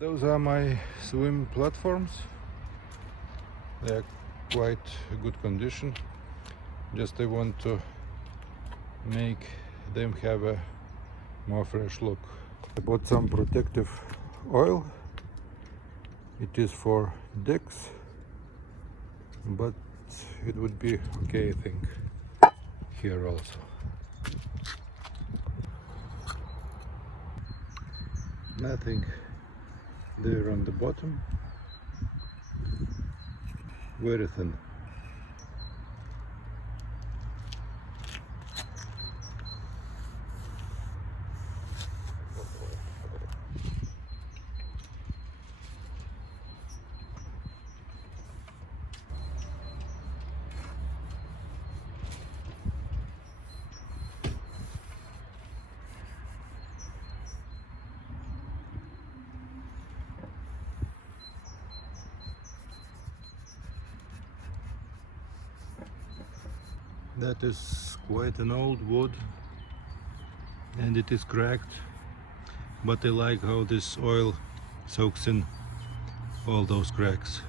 Those are my swim platforms. They are quite good condition. Just I want to make them have a more fresh look. I bought some protective oil. It is for decks, but it would be okay, I think, here also. Nothing there on the bottom, very thin. That is quite an old wood and it is cracked, but I like how this oil soaks in all those cracks.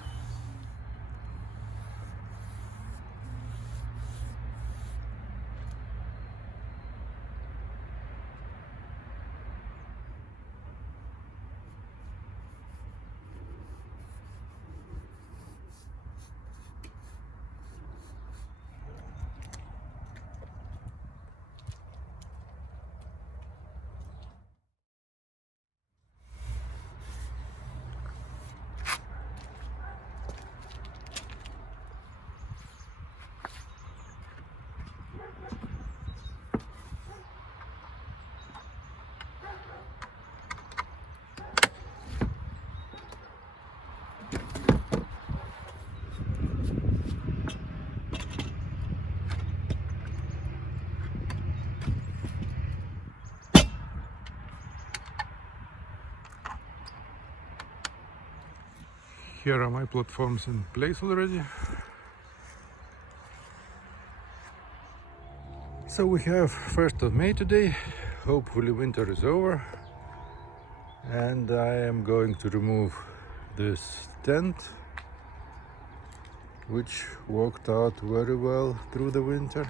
Here are my platforms in place already. So we have 1st of May today. Hopefully winter is over. And I am going to remove this tent, which worked out very well through the winter.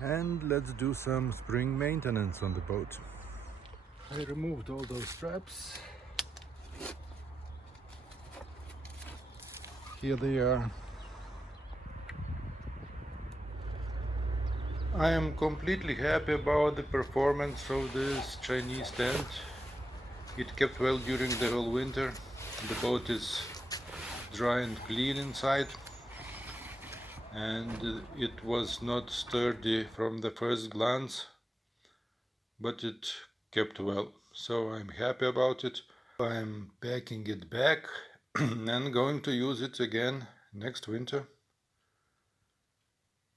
And let's do some spring maintenance on the boat. I removed all those straps. Here they are. I am completely happy about the performance of this Chinese tent. It kept well during the whole winter. The boat is dry and clean inside, and it was not sturdy from the first glance, but it kept well. So I'm happy about it. I'm packing it back and going to use it again next winter.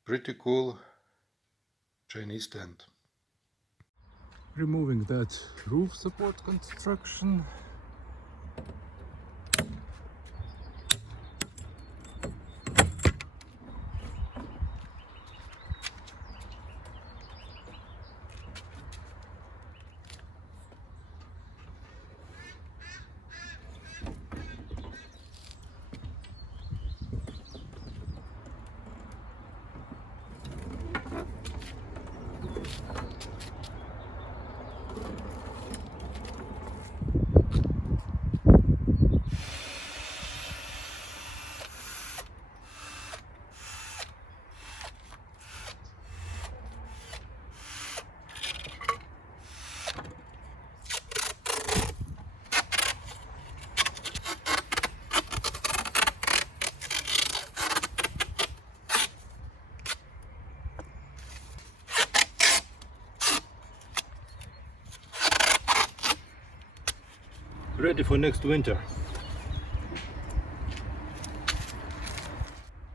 Pretty cool Chinese tent. Removing that roof support construction. Ready for next winter.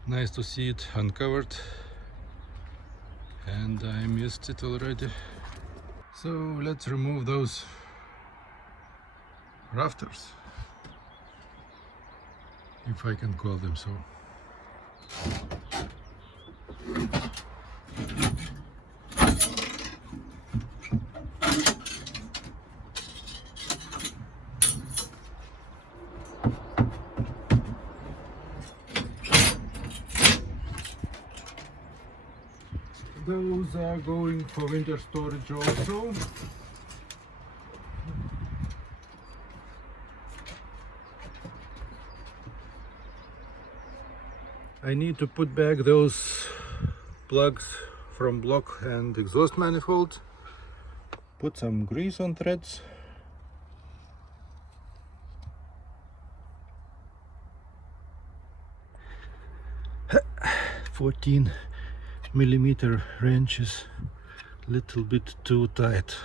Nice to see it uncovered, and I missed it already. So let's remove those rafters, if I can call them so. those are going for winter storage also. I need to put back those plugs from block and exhaust manifold. Put some grease on threads. "14 millimeter wrench is a little bit too tight."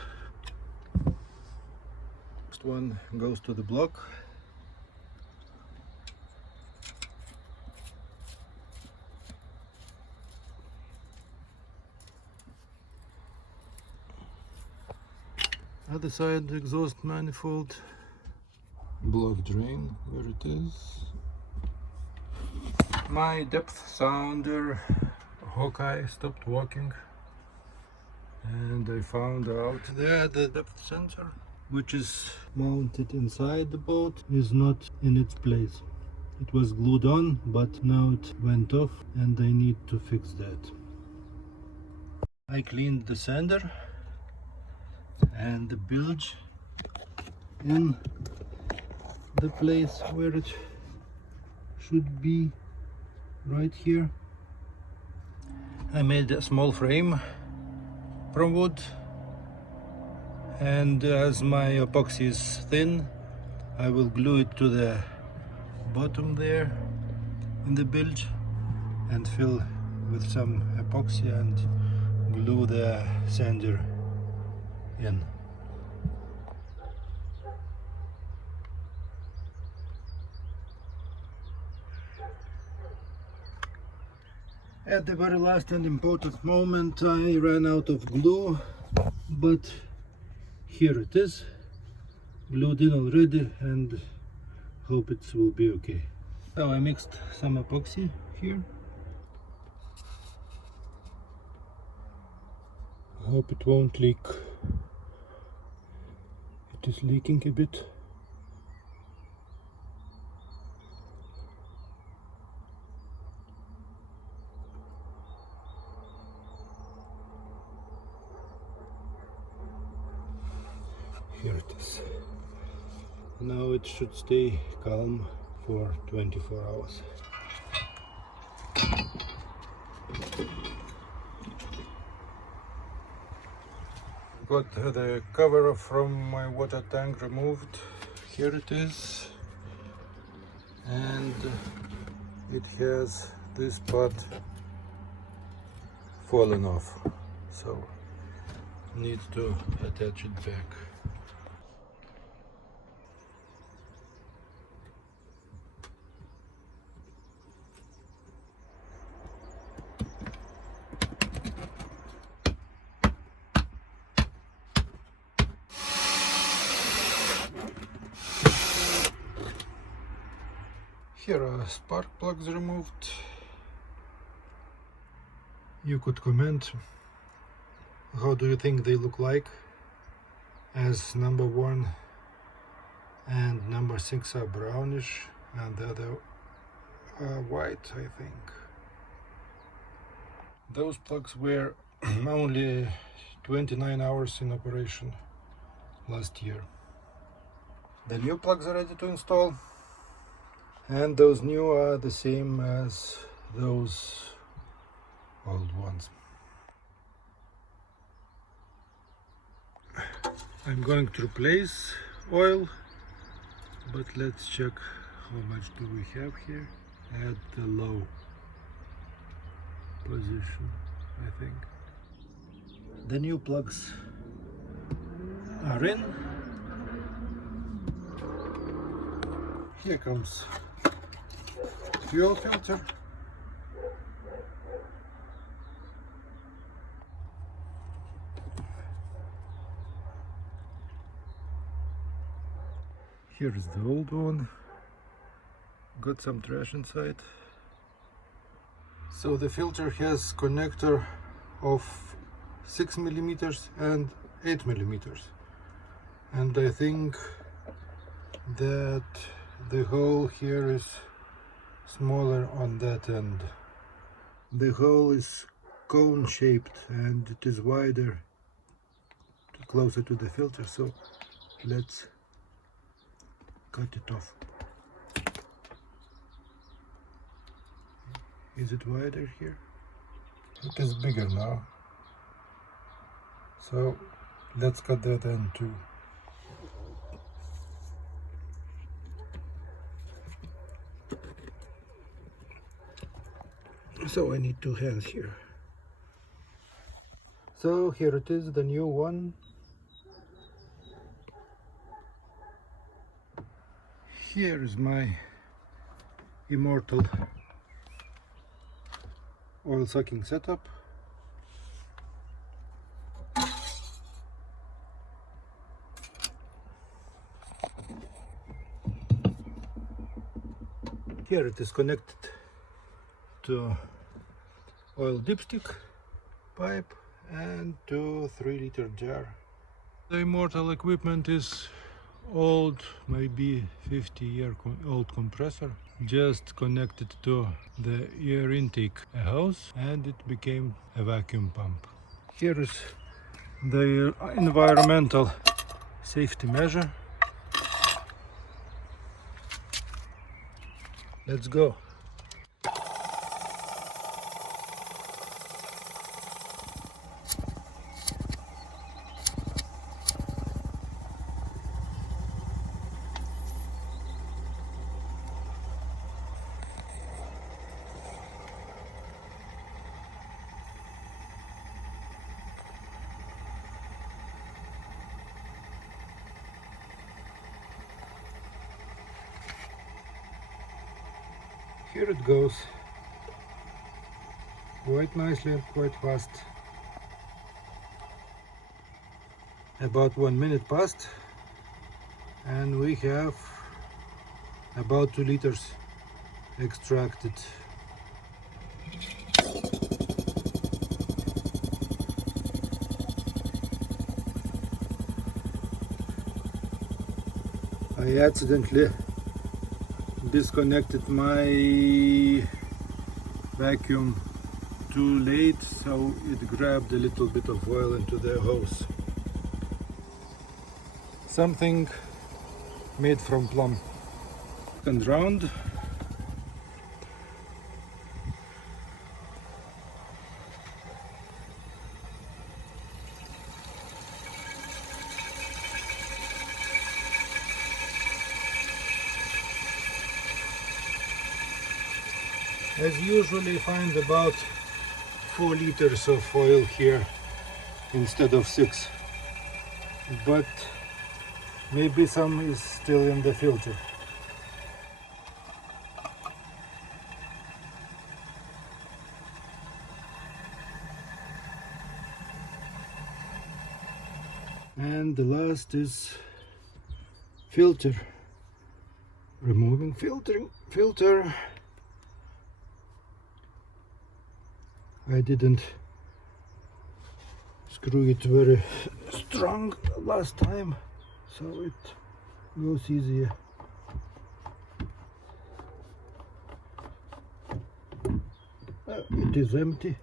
First one goes to the block. Other side, exhaust manifold, block drain, where it is. My depth sounder Hawkeye stopped working, and I found out that the depth sensor, which is mounted inside the boat, is not in its place. It was glued on, but now it went off, and I need to fix that. I cleaned the sander and the bilge in the place where it should be, right here. I made a small frame from wood, and as my epoxy is thin, I will glue it to the bottom there in the bilge and fill with some epoxy and glue the sander in. At the very last and important moment I ran out of glue, but here it is, glued in already, and hope it will be okay. So I mixed some epoxy here. Hope it won't leak. It is leaking a bit. Here it is. Now it should stay calm for 24 hours. Got the cover from my water tank removed. Here it is, and it has this part fallen off, so need to attach it back. Here are spark plugs removed. You could comment how do you think they look like, as number 1 and number 6 are brownish and the other are white, I think. Those plugs were only 29 hours in operation last year. The new plugs are ready to install, and those new are the same as those old ones. I'm going to replace oil, but let's check how much do we have here at the low position, I think. The new plugs are in. Here comes fuel filter. Here is the old one. Got some trash inside. So the filter has connector of 6 millimeters and 8 millimeters, and I think that the hole here is smaller on that end. The hole is cone shaped and it is wider, closer to the filter, so let's cut it off. Is it wider here? It is bigger now, so let's cut that end too. So I need two hands here. So here it is, the new one. Here is my immortal oil sucking setup. Here it is connected to oil dipstick pipe and to 3-liter jar. The immortal equipment is old, maybe 50-year-old compressor, just connected to the air intake hose and it became a vacuum pump. Here is the environmental safety measure. Let's go. Here it goes, quite nicely and quite fast. About 1 minute passed and we have about 2 liters extracted. I accidentally disconnected my vacuum too late, so it grabbed a little bit of oil into the hose. Something made from plum. Second round. As usual, I find about 4 liters of oil here instead of 6, but maybe some is still in the filter. And the last is filter. Removing filter. I didn't screw it very strong last time, so it goes easier. It is empty.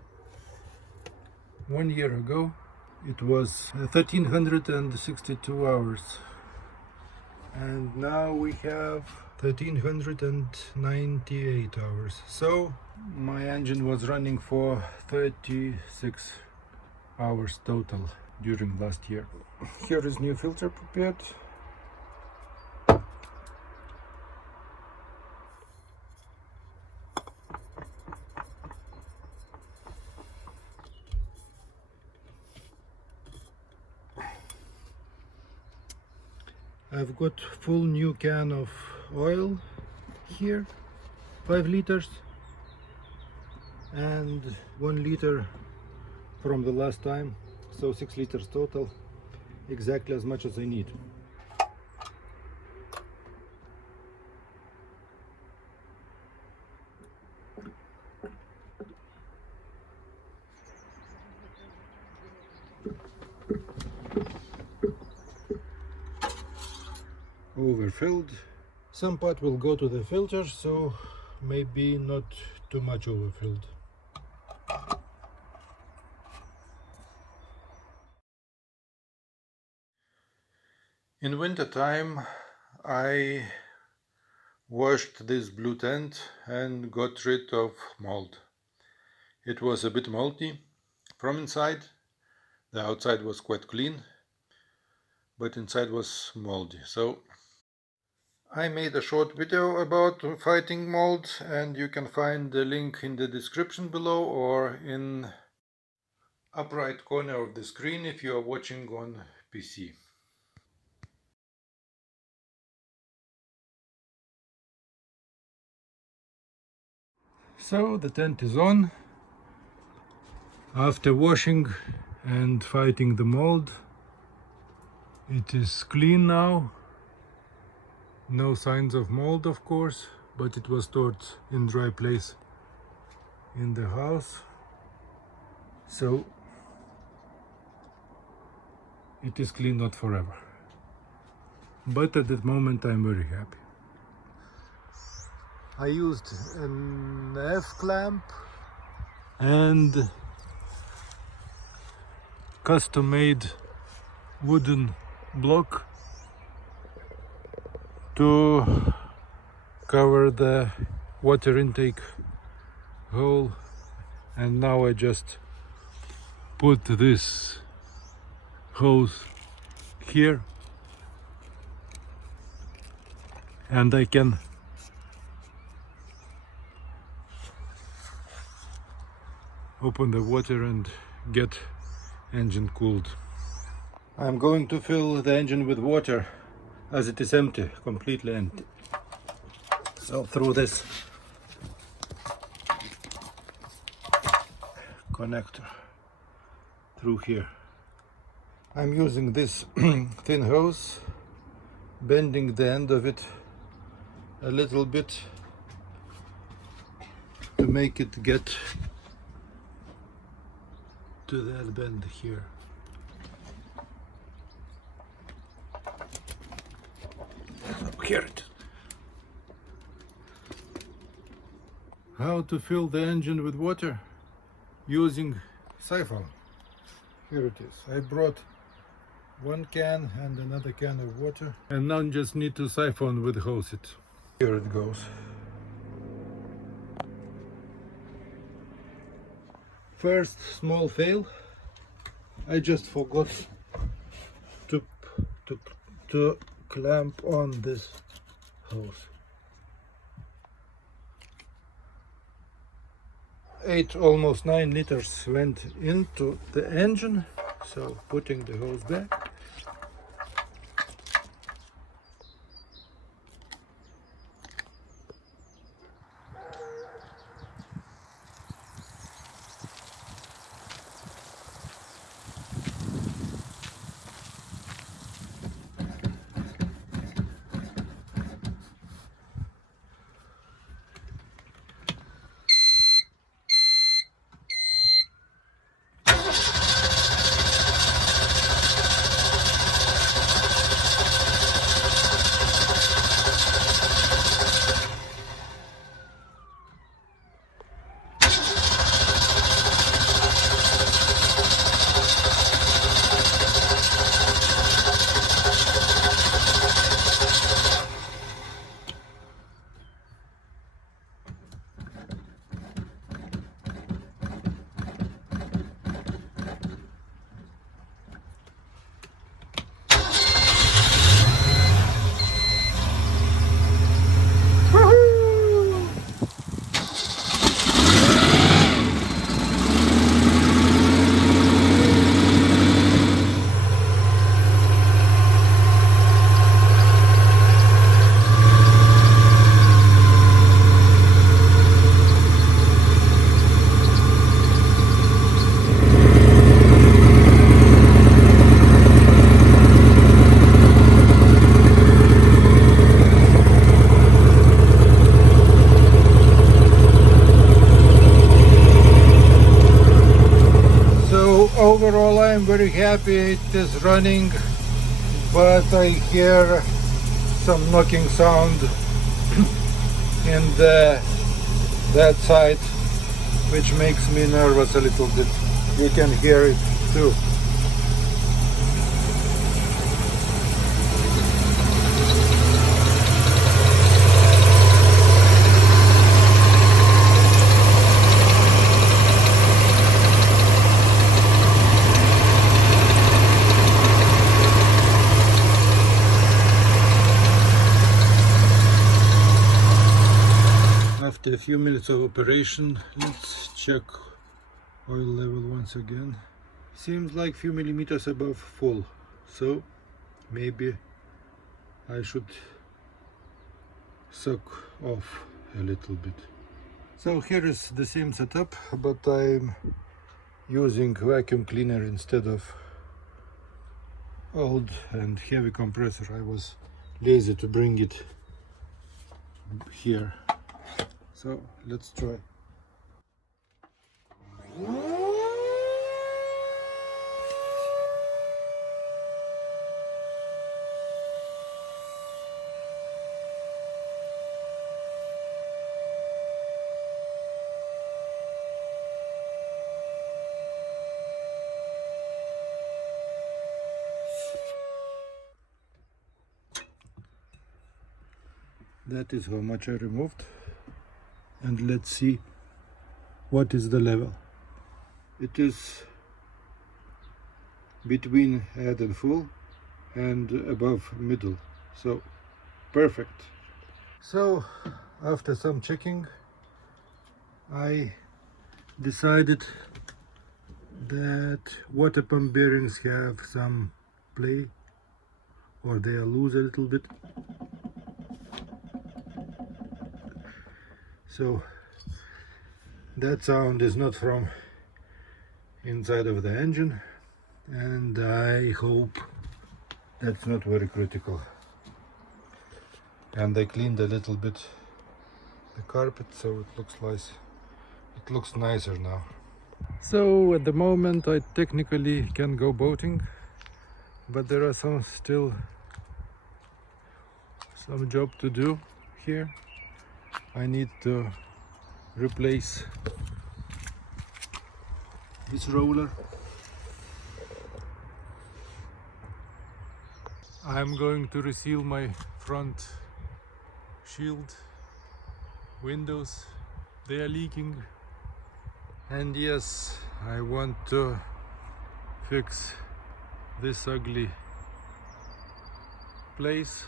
1 year ago it was 1362 hours and now we have 1398 hours. So my engine was running for 36 hours total during last year. Here is new filter prepared. I've got full new can of oil here, 5 liters, and 1 liter from the last time, so 6 liters total, exactly as much as I need. Overfilled. Some part will go to the filter, so maybe not too much overfilled. In winter time I washed this blue tent and got rid of mold. It was a bit moldy from inside. The outside was quite clean, but inside was moldy. So I made a short video about fighting mold, and you can find the link in the description below or in upper right corner of the screen if you are watching on PC. So the tent is on. After washing and fighting the mold, it is clean now. No signs of mold, of course, but it was stored in dry place in the house. So it is clean, not forever. But at that moment I'm very happy. I used an F-clamp and custom-made wooden block to cover the water intake hole, and now I just put this hose here and I can open the water and get engine cooled. I'm going to fill the engine with water as it is empty, completely empty. So through this connector, through here, I'm using this thin hose, bending the end of it a little bit to make it get to that bend here. Here it is. How to fill the engine with water using siphon. Here it is. I brought one can and another can of water, and now just need to siphon with hose it. Here it goes. First small fail, I just forgot to clamp on this hose. 8, almost 9 liters went into the engine, so putting the hose back. Overall, I am very happy it is running, but I hear some knocking sound in that side, which makes me nervous a little bit. You can hear it too. few minutes of operation. Let's check oil level once again. Seems like few millimeters above full, so maybe I should suck off a little bit. So here is the same setup, but I'm using vacuum cleaner instead of old and heavy compressor. I was lazy to bring it here. So let's try. That is how much I removed, and let's see what is the level. It is between head and full and above middle, so perfect. So after some checking, I decided that water pump bearings have some play, or they are loose a little bit. So that sound is not from inside of the engine, and I hope that's not very critical. And I cleaned a little bit the carpet, so it looks nicer now. So at the moment I technically can go boating, but there are still some job to do here. I need to replace this roller. I'm going to reseal my front shield windows. They are leaking. And yes, I want to fix this ugly place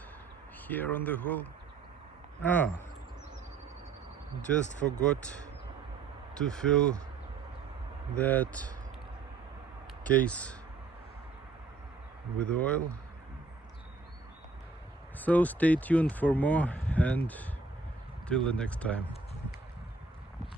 here on the hull. Just forgot to fill that case with oil. So stay tuned for more, and till the next time.